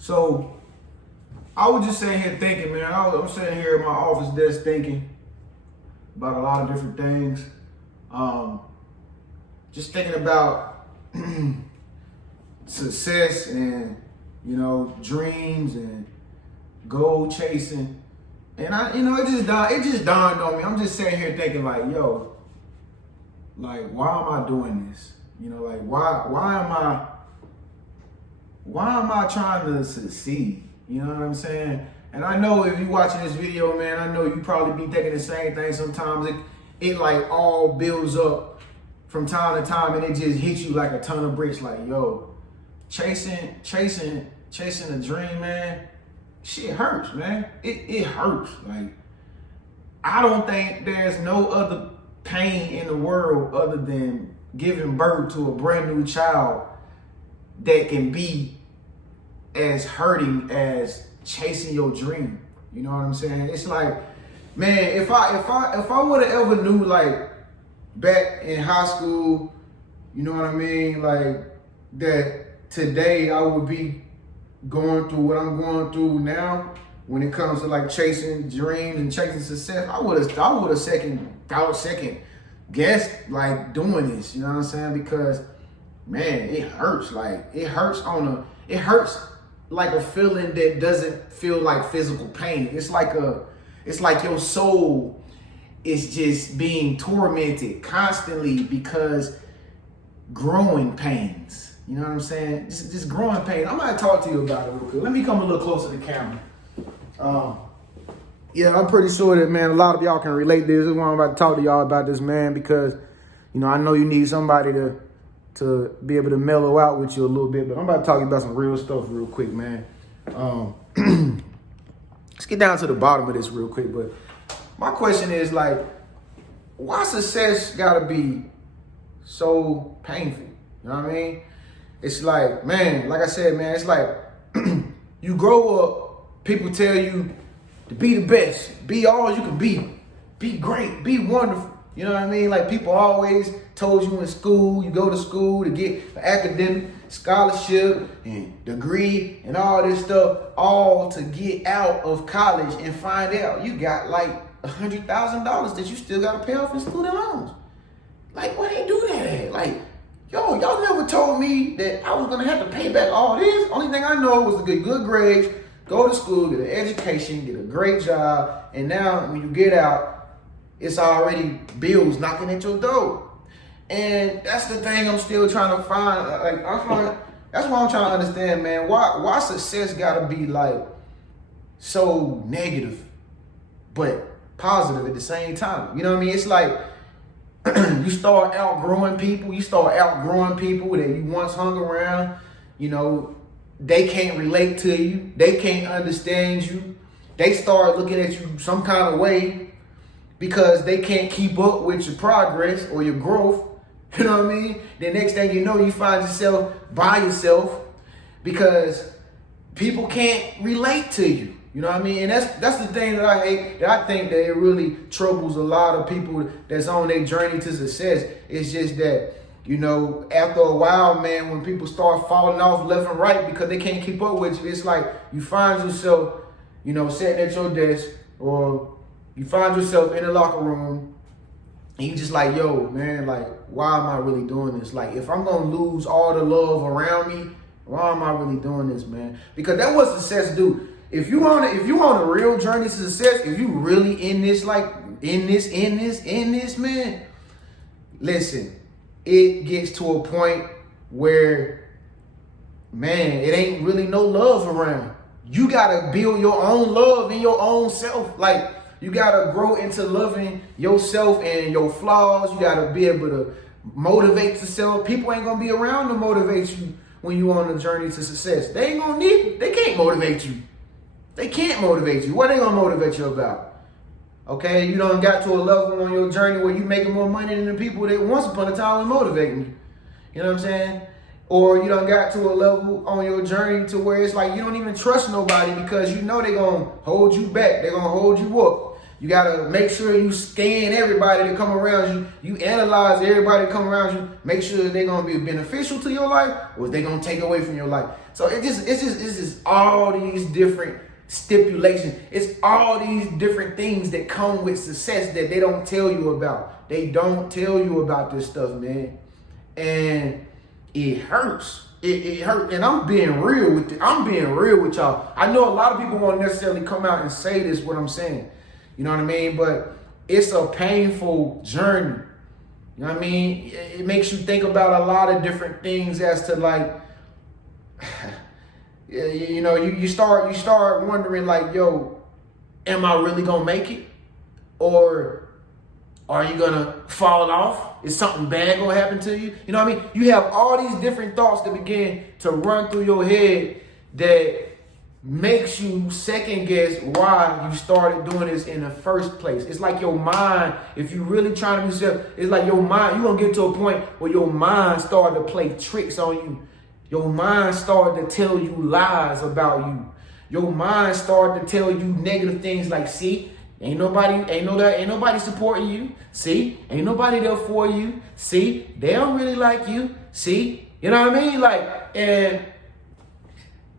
So I was just sitting here thinking, man. I'm sitting here at my office desk thinking about a lot of different things. Just thinking about success and, dreams and goal chasing. And it just dawned on me. I'm just sitting here thinking why am I doing this? Why am I trying to succeed? You know what I'm saying? And I know if you're watching this video, man, I know you probably be thinking the same thing. Sometimes it like all builds up from time to time and it just hits you like a ton of bricks. Like, chasing a dream, man, shit hurts, man. It hurts. Like, I don't think there's no other pain in the world other than giving birth to a brand new child that can be as hurting as chasing your dream. You know what I'm saying? It's like, man, if I would have ever knew, like, back in high school, you know what I mean, like, that today I would be going through what I'm going through now when it comes to like chasing dreams and chasing success, I would have second guessed like doing this, you know what I'm saying? Because, man, it hurts. Like, it hurts like a feeling that doesn't feel like physical pain. It's like your soul is just being tormented constantly because growing pains. You know what I'm saying? Just growing pains. I'm gonna talk to you about it real quick. Let me come a little closer to the camera. Yeah, I'm pretty sure that, man, a lot of y'all can relate to this. This is why I'm about to talk to y'all about this, man, because, I know you need somebody to be able to mellow out with you a little bit, but I'm about to talk to you about some real stuff real quick, man. Let's get down to the bottom of this real quick, but my question is, like, why success gotta be so painful? You know what I mean? It's like, man, like I said, man, it's like you grow up, people tell you to be the best, be all you can be great, be wonderful. You know what I mean? Like, people always told you in school, you go to school to get an academic scholarship and degree and all this stuff, all to get out of college and find out you got like $100,000 that you still got to pay off in student loans. Like, where they do that at? Like, y'all never told me that I was gonna have to pay back all this. Only thing I know was to get good grades, go to school, get an education, get a great job, and now when you get out, it's already bills knocking at your door. And that's the thing I'm still trying to find. That's why I'm trying to understand, man. Why success gotta be like so negative, but positive at the same time? You know what I mean? It's like, you start outgrowing people that you once hung around. They can't relate to you. They can't understand you. They start looking at you some kind of way because they can't keep up with your progress or your growth. You know what I mean? The next thing you know, you find yourself by yourself because people can't relate to you. You know what I mean? And that's the thing that I hate, that I think that it really troubles a lot of people that's on their journey to success. It's just that, after a while, man, when people start falling off left and right because they can't keep up with you, it's like you find yourself, sitting at your desk, or you find yourself in the locker room and you just like, yo, man, like, why am I really doing this? Like, if I'm going to lose all the love around me, why am I really doing this, man? Because that's what success do. If you on a real journey to success, if you really in this, man, listen, it gets to a point where, man, it ain't really no love around. You gotta build your own love in your own self. Like, you gotta grow into loving yourself and your flaws. You gotta be able to motivate yourself. People ain't gonna be around to motivate you when you on a journey to success. They can't motivate you. They can't motivate you. What they gonna motivate you about? Okay, you done got to a level on your journey where you making more money than the people that once upon a time was motivating you. You know what I'm saying? Or you done got to a level on your journey to where it's like you don't even trust nobody because you know they gonna hold you back. They gonna hold you up. You gotta make sure you scan everybody that come around you. You analyze everybody that come around you. Make sure that they're gonna be beneficial to your life, or is they gonna take away from your life. So it's just all these different stipulations. It's all these different things that come with success that they don't tell you about. They don't tell you about this stuff, man. And it hurts. It hurts. And I'm being real with it. I'm being real with y'all. I know a lot of people won't necessarily come out and say this, what I'm saying. You know what I mean? But it's a painful journey. You know what I mean? It makes you think about a lot of different things as to like, you know, you start wondering like, yo, am I really gonna make it? Or are you gonna fall off? Is something bad gonna happen to you? You know what I mean? You have all these different thoughts that begin to run through your head that makes you second guess why you started doing this in the first place. It's like your mind, if you really trying to be self, it's like your mind, you're gonna get to a point where your mind started to play tricks on you. Your mind started to tell you lies about you. Your mind started to tell you negative things like, see, ain't nobody supporting you. See, ain't nobody there for you. See, they don't really like you. See, you know what I mean? Like, and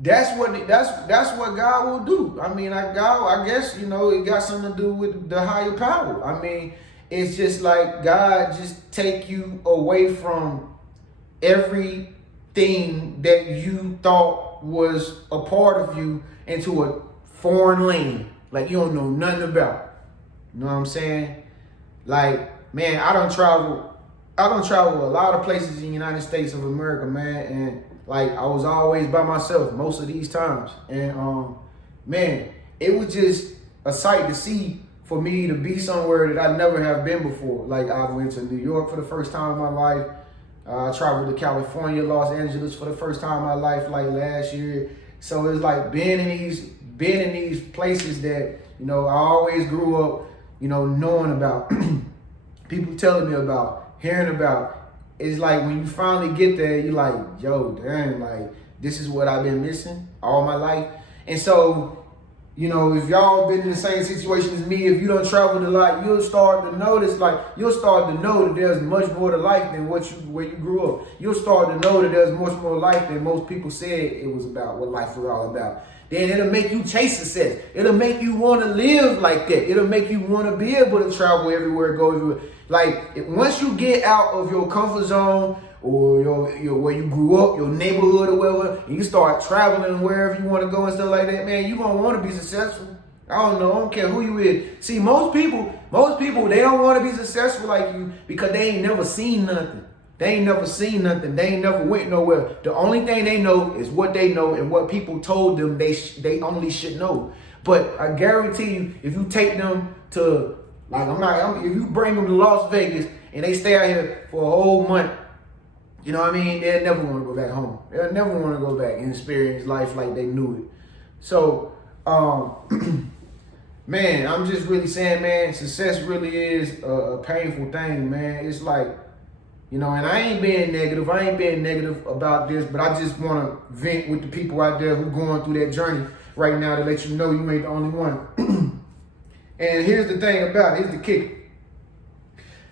that's what God will do. I mean, God, I guess, you know, it got something to do with the higher power. I mean, it's just like God just take you away from everything that you thought was a part of you into a foreign land, like you don't know nothing about. You know what I'm saying? Like, man, I don't travel a lot of places in the United States of America, man, and like I was always by myself most of these times. And man, it was just a sight to see for me to be somewhere that I never have been before. Like I went to New York for the first time in my life. I traveled to California, Los Angeles for the first time in my life, like last year. So it's like being in these places that, you know, I always grew up, you know, knowing about, people telling me about, hearing about. It's like when you finally get there, you're like, yo, damn, like this is what I've been missing all my life. And so, you know, if y'all been in the same situation as me, if you don't travel a lot, you'll start to notice, like, you'll start to know that there's much more to life than where you grew up. You'll start to know that there's much more life than most people said it was about, what life was all about. Then it'll make you chase success. It'll make you want to live like that. It'll make you want to be able to travel everywhere, go everywhere. Like, once you get out of your comfort zone or your where you grew up, your neighborhood or whatever, and you start traveling wherever you want to go and stuff like that, man, you're going to want to be successful. I don't care who you is. See, most people, they don't want to be successful like you because they ain't never seen nothing. They ain't never seen nothing. They ain't never went nowhere. The only thing they know is what they know and what people told them they only should know. But I guarantee you, if you take them to, like, if you bring them to Las Vegas and they stay out here for a whole month, you know what I mean? They'll never want to go back home. They'll never want to go back and experience life like they knew it. So, man, I'm just really saying, man, success really is a painful thing, man. It's like, you know, and I ain't being negative. I ain't being negative about this, but I just want to vent with the people out there who going through that journey right now to let you know you ain't the only one. And here's the thing about it. Here's the kicker.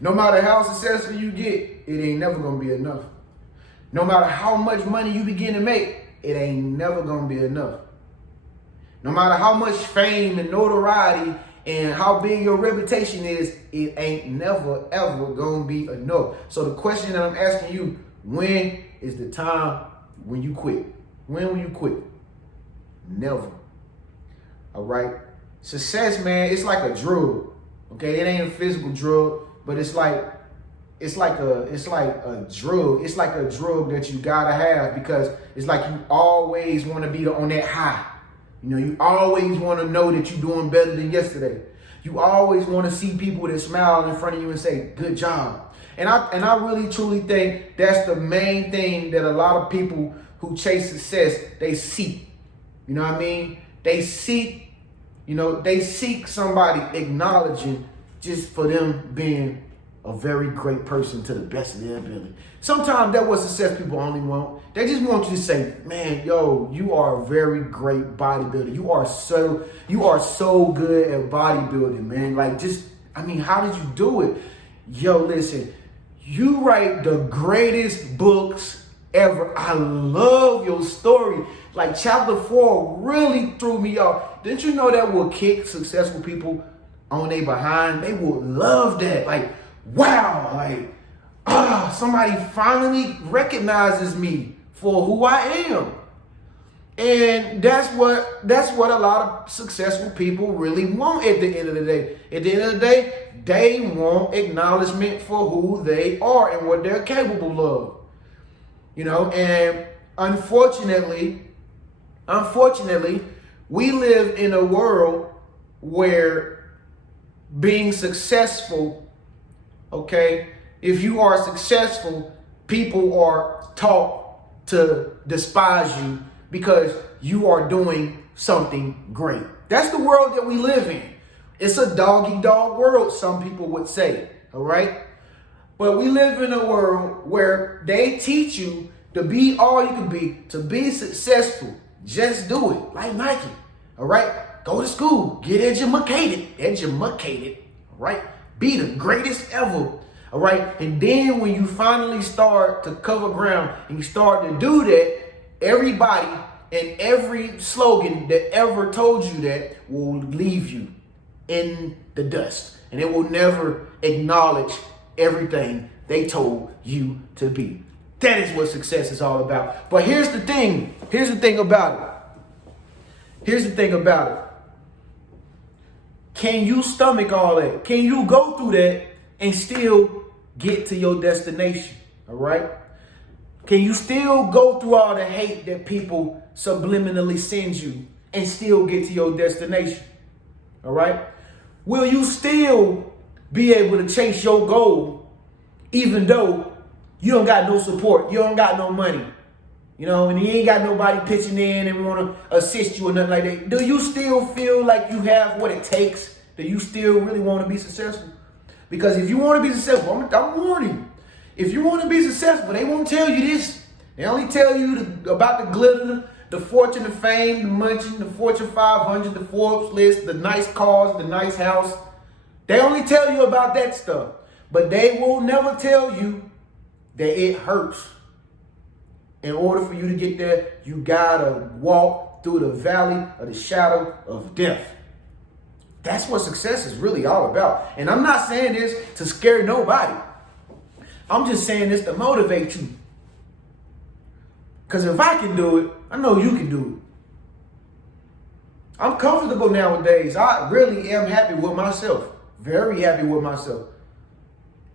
No matter how successful you get, it ain't never going to be enough. No matter how much money you begin to make, it ain't never going to be enough. No matter how much fame and notoriety and how big your reputation is, it ain't never, ever going to be enough. So the question that I'm asking you, when is the time when you quit? When will you quit? Never. All right? Success, man, it's like a drug. Okay? It ain't a physical drug, but it's like a drug. It's like a drug that you gotta have because it's like you always want to be on that high. You know, you always want to know that you're doing better than yesterday. You always want to see people that smile in front of you and say, good job. And I really, truly think that's the main thing that a lot of people who chase success, they seek. You know what I mean? They seek somebody acknowledging just for them being a very great person to the best of their ability. Sometimes that's what success people only want. They just want you to say, man, yo, you are a very great bodybuilder. You are so good at bodybuilding, man. Like, how did you do it? Yo, listen, you write the greatest books ever. I love your story. Like, chapter 4 really threw me off. Didn't you know that will kick successful people on their behind? They will love that. Like, wow, like, somebody finally recognizes me for who I am. And that's what a lot of successful people really want at the end of the day. At the end of the day, they want acknowledgement for who they are and what they're capable of. And unfortunately, we live in a world where being successful, okay, if you are successful, people are taught to despise you because you are doing something great. That's the world that we live in. It's a dog-eat-dog world, some people would say, all right? But we live in a world where they teach you to be all you can be, to be successful. Just do it, like Nike, all right? Go to school, get educated, all right? Be the greatest ever, all right? And then when you finally start to cover ground and you start to do that, everybody and every slogan that ever told you that will leave you in the dust. And it will never acknowledge everything they told you to be. That is what success is all about. But here's the thing. Here's the thing about it. Can you stomach all that? Can you go through that and still get to your destination? All right? Can you still go through all the hate that people subliminally send you and still get to your destination? All right? Will you still be able to chase your goal even though you don't got no support, you don't got no money, and you ain't got nobody pitching in and want to assist you or nothing like that? Do you still feel like you have what it takes? Do you still really want to be successful? Because if you want to be successful, I'm warning you. If you want to be successful, they won't tell you this. They only tell you about the glitter, the fortune, the fame, the munching, the Fortune 500, the Forbes list, the nice cars, the nice house. They only tell you about that stuff. But they will never tell you that it hurts. In order for you to get there, you gotta walk through the valley of the shadow of death. That's what success is really all about. And I'm not saying this to scare nobody. I'm just saying this to motivate you. Because if I can do it, I know you can do it. I'm comfortable nowadays. I really am happy with myself. Very happy with myself.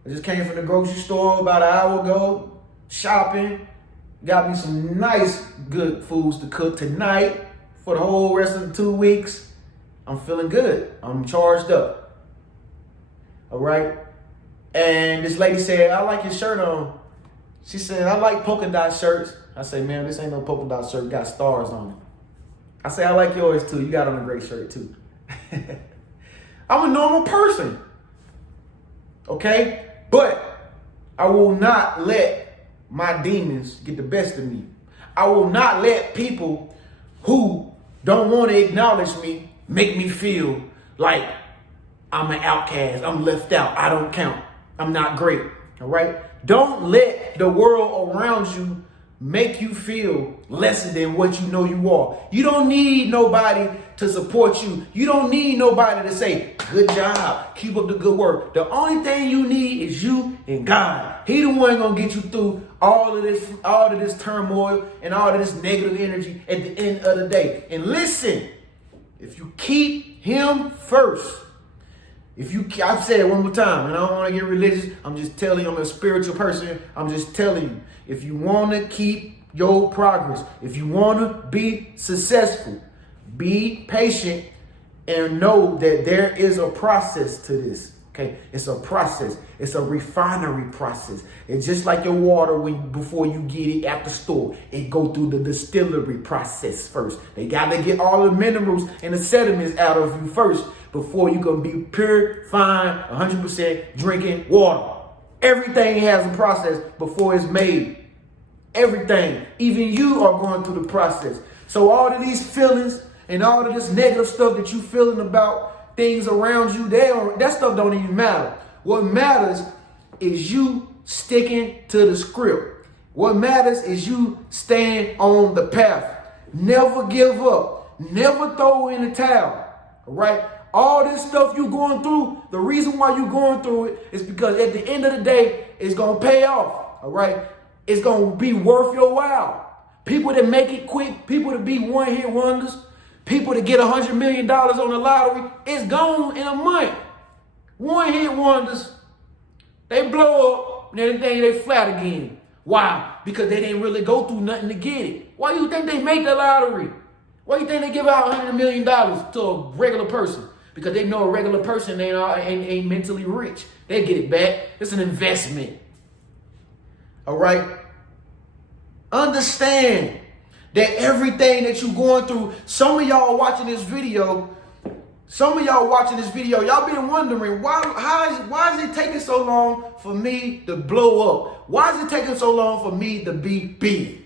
I just came from the grocery store about an hour ago, shopping. Got me some nice, good foods to cook tonight for the whole rest of the 2 weeks. I'm feeling good. I'm charged up. All right? And this lady said, I like your shirt on. She said, I like polka dot shirts. I say, man, this ain't no polka dot shirt. It got stars on it. I say, I like yours too. You got on a great shirt too. I'm a normal person. Okay? But I will not let my demons get the best of me. I will not let people who don't want to acknowledge me make me feel like I'm an outcast. I'm left out. I don't count. I'm not great. All right? Don't let the world around you make you feel lesser than what you know you are. You don't need nobody to support you. You don't need nobody to say, good job, keep up the good work. The only thing you need is you and God. He the one gonna get you through all of this turmoil and all of this negative energy at the end of the day. And listen, if you keep him first, I've said it one more time, and I don't want to get religious. I'm just telling you, I'm a spiritual person. I'm just telling you, if you want to keep your progress, if you want to be successful, be patient and know that there is a process to this. Okay, it's a process. It's a refinery process. It's just like your water before you get it at the store. It go through the distillery process first. They got to get all the minerals and the sediments out of you first before you can be pure, fine, 100% drinking water. Everything has a process before it's made. Everything. Even you are going through the process. So all of these feelings and all of this negative stuff that you feeling about things around you, that stuff don't even matter. What matters is you sticking to the script. What matters is you staying on the path. Never give up. Never throw in the towel. All right? All this stuff you're going through, the reason why you're going through it is because at the end of the day, it's going to pay off. All right? It's going to be worth your while. People that make it quick, people that be one-hit wonders, people that get $100 million on the lottery, it's gone in a month. One-hit wonders, they blow up, and then they flat again. Why? Because they didn't really go through nothing to get it. Why do you think they make the lottery? Why do you think they give out $100 million to a regular person? Because they know a regular person ain't mentally rich. They get it back. It's an investment. All right? Understand that everything that you're going through, some of y'all watching this video, y'all been wondering, why is it taking so long for me to blow up? Why is it taking so long for me to be big?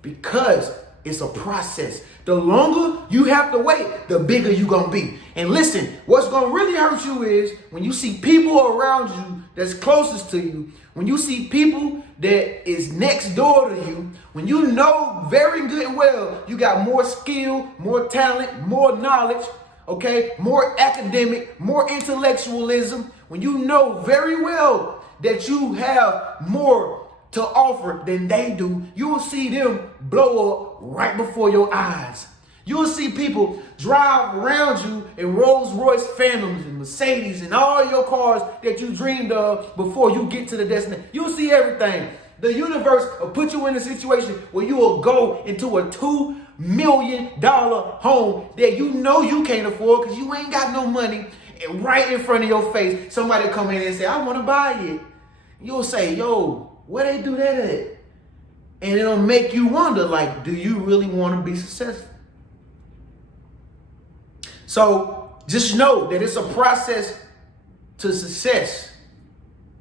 Because it's a process. The longer you have to wait, the bigger you're going to be. And listen, what's going to really hurt you is when you see people around you that's closest to you, when you see people that is next door to you, when you know very good and well you got more skill, more talent, more knowledge, okay, more academic, more intellectualism, when you know very well that you have more to offer than they do, you will see them blow up right before your eyes. You will see people drive around you in Rolls Royce Phantoms and Mercedes and all your cars that you dreamed of before you get to the destination. You'll see everything. The universe will put you in a situation where you will go into a $2 million home that you know you can't afford because you ain't got no money, and right in front of your face, somebody come in and say, I want to buy it. You'll say, yo, where they do that at? And it'll make you wonder, like, do you really want to be successful? So just know that it's a process to success.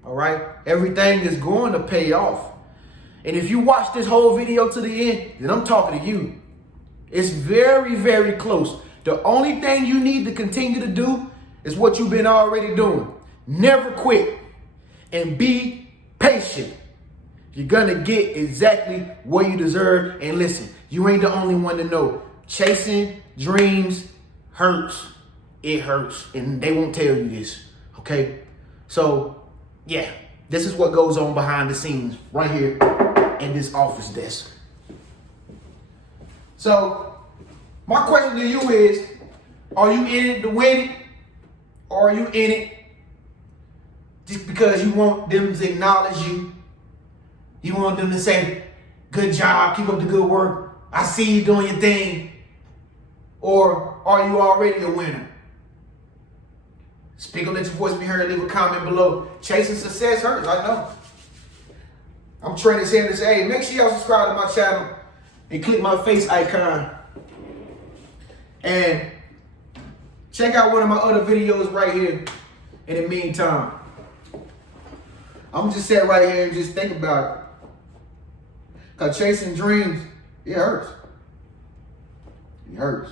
All right? Everything is going to pay off. And if you watch this whole video to the end, then I'm talking to you. It's very, very close. The only thing you need to continue to do is what you've been already doing. Never quit and be patient. You're going to get exactly what you deserve. And listen, you ain't the only one to know. Chasing dreams hurts. It hurts. And they won't tell you this. Okay? So, yeah. This is what goes on behind the scenes right here in this office desk. So, my question to you is, are you in it to win it? Or are you in it just because you want them to acknowledge you? You want them to say, good job, keep up the good work, I see you doing your thing? Or are you already a winner? Speak and let your voice be heard. Leave a comment below. Chasing success hurts, I know. I'm Trenius Henderson. Hey, make sure y'all subscribe to my channel and click my face icon. And check out one of my other videos right here. In the meantime, I'm just sitting right here and just think about it. Because chasing dreams, it hurts. It hurts.